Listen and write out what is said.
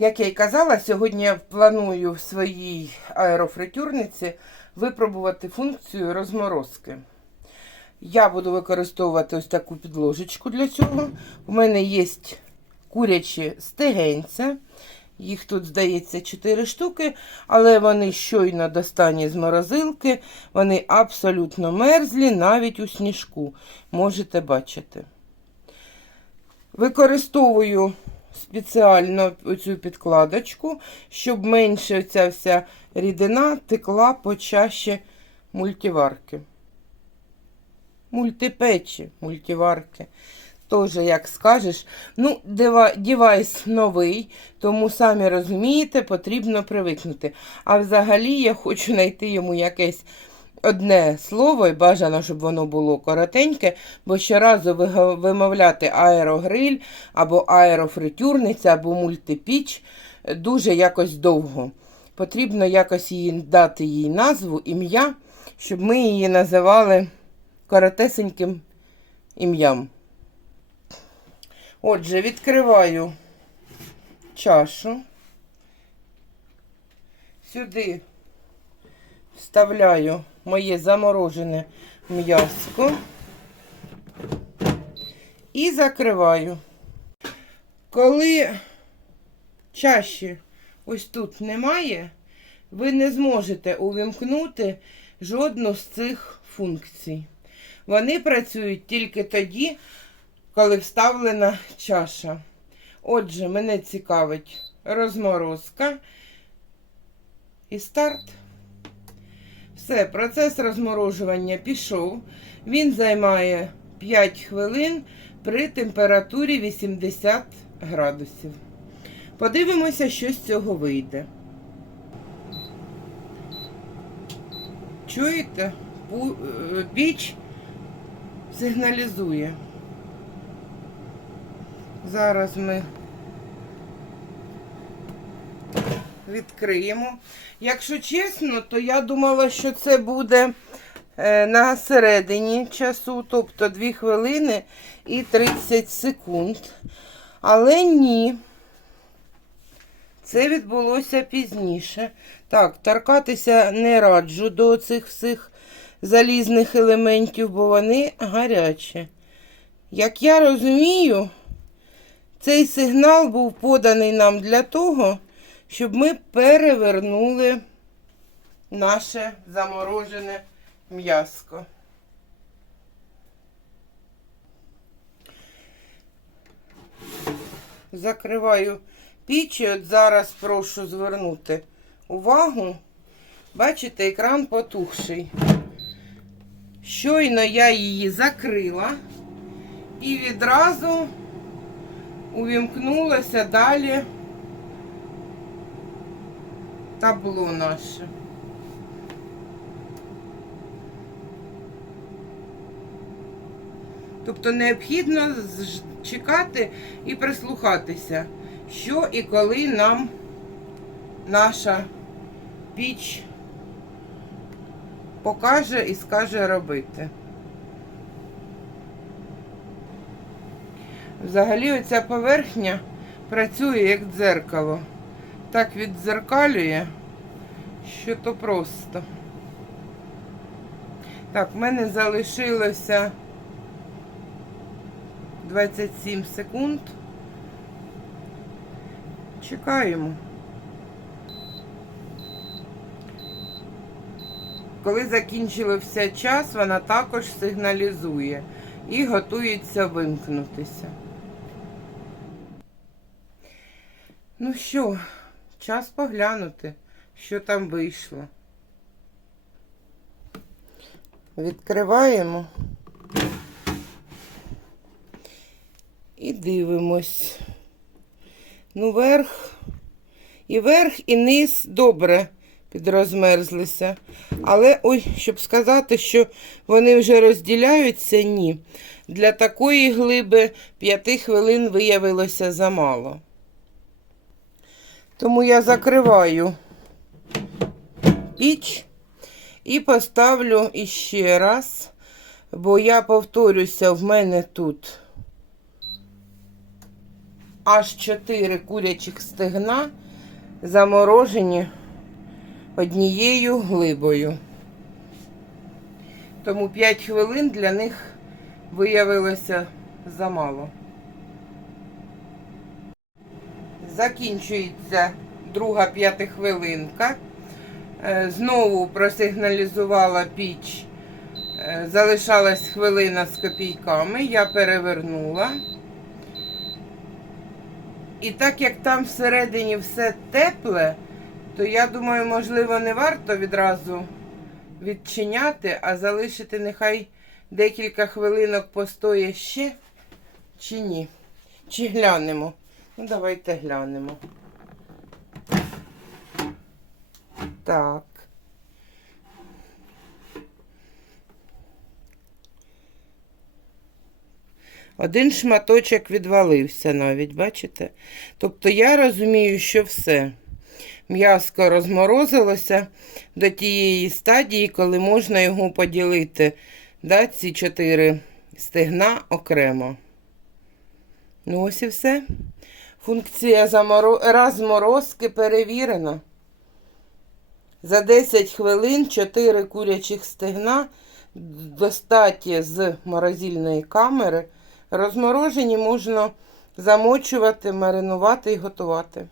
Як я й казала, сьогодні я планую в своїй аерофритюрниці випробувати функцію розморозки. Я буду використовувати ось таку підложечку для цього. У мене є курячі стегенця. Їх тут, здається, 4 штуки, але вони щойно достані з морозилки. Вони абсолютно мерзлі, навіть у сніжку. Можете бачити. Використовую спеціально цю підкладочку, щоб менше ця вся рідина текла почаще мультиварки. Мультипечі, мультиварки. Тоже, як скажеш. Ну, девайс новий, тому самі розумієте, потрібно привикнути. А взагалі я хочу знайти йому якесь одне слово, і бажано, щоб воно було коротеньке, бо щоразу вимовляти аерогриль, або аерофритюрниця, або мультипіч дуже якось довго. Потрібно якось їй дати їй назву, ім'я, щоб ми її називали коротесеньким ім'ям. Отже, відкриваю чашу. Сюди вставляю моє заморожене м'яско і закриваю. Коли чаші ось тут немає, ви не зможете увімкнути жодну з цих функцій. Вони працюють тільки тоді, коли вставлена чаша. Отже, мене цікавить розморозка і старт. Все, процес розморожування пішов. Він займає 5 хвилин при температурі 80 градусів. Подивимося, що з цього вийде. Чуєте? Е, Піч сигналізує. Зараз ми відкриємо. Якщо чесно, то я думала, що це буде е, на середині часу, тобто 2 хвилини і 30 секунд. Але ні. Це відбулося пізніше. Так, торкатися не раджу до цих всіх залізних елементів, бо вони гарячі. Як я розумію, цей сигнал був поданий нам для того, щоб ми перевернули наше заморожене м'яско. Закриваю піч і от зараз прошу звернути увагу. Бачите, екран потухший. Щойно я її закрила і відразу увімкнулося далі табло наше. Тобто необхідно чекати і прислухатися, що і коли нам наша піч покаже і скаже робити. Взагалі оця поверхня працює як дзеркало. Так віддзеркалює, що то просто. Так, в мене залишилося 27 секунд. Чекаємо. Коли закінчився час, вона також сигналізує і готується вимкнутися. Ну що, час поглянути, що там вийшло. Відкриваємо і дивимось. Ну, верх і верх, і низ добре підрозмерзлися. Але, ой, щоб сказати, що вони вже розділяються, ні. Для такої глиби 5 хвилин виявилося замало. Тому я закриваю піч і поставлю іще раз, бо я повторюся, в мене тут аж 4 курячих стегна заморожені однією глибою. Тому 5 хвилин для них виявилося замало. Закінчується друга п'ятихвилинка. Е, Знову просигналізувала піч. Е, Залишалась хвилина з копійками. Я перевернула. І так як там всередині все тепле, то я думаю, можливо, не варто відразу відчиняти, а залишити нехай декілька хвилинок постоє ще, чи ні. Чи глянемо. Ну, давайте глянемо. Так. Один шматочок відвалився навіть, бачите? Тобто я розумію, що все. М'яско розморозилося до тієї стадії, коли можна його поділити. Да, ці чотири стегна окремо. Ну, ось і все. Функція заморо... розморозки перевірена. За 10 хвилин 4 курячих стегна достаті з морозильної камери. Розморожені можна замочувати, маринувати і готувати.